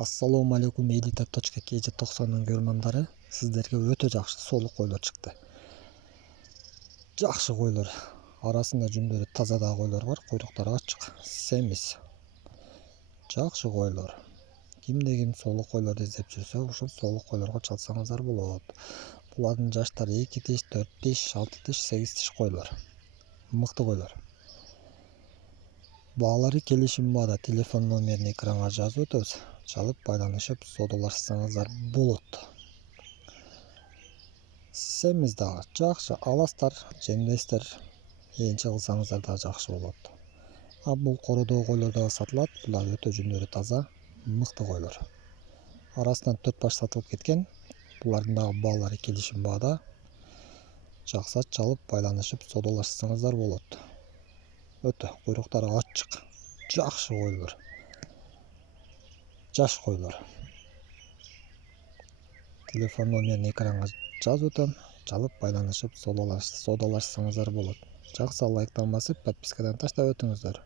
Assalamu алейкум elita.kg 90'ның көрмандары. Сіздерге өте жақсы солы қойлар шықты. Жақсы қойлар. Арасында жүндері тазада қойлар бар, құйрықтары ашық, семіз. Жақсы қойлар. Кимде-ким солы қойларды іздеп жүрсе, ошол солы қойларға чалсаңыздар болот. Булардын жаштары 2 тиш, 4 тиш, 6 тиш, 8 тиш қойлар. Мыкты қойлар. Баалары келишим баада телефон номерин экранга жазып өтөбүз. Чалып байланышып содалашсаңыздар болот. Семиз дагы жакшы аластар, жемдестер, энче кылсаңыздар да жакшы болот. Бул коrodогу койлор дагы сатылат. Булар өтө жүндөрү таза, мыкты койлор. Арасынан 4 баш сатылып кеткен. Булардын дагы баалары келишим баада. Жакса чалып байланышып содалашсаңыздар болот. Өтө куйруктары ачык, жакшы койлор. Жаш койлор. Телефон номерин экранга жазып өтөм. Чалып байланышып содалашсаңыздар болот. Жакса лайктан басып, подпискадан таштап өтүңүздөр.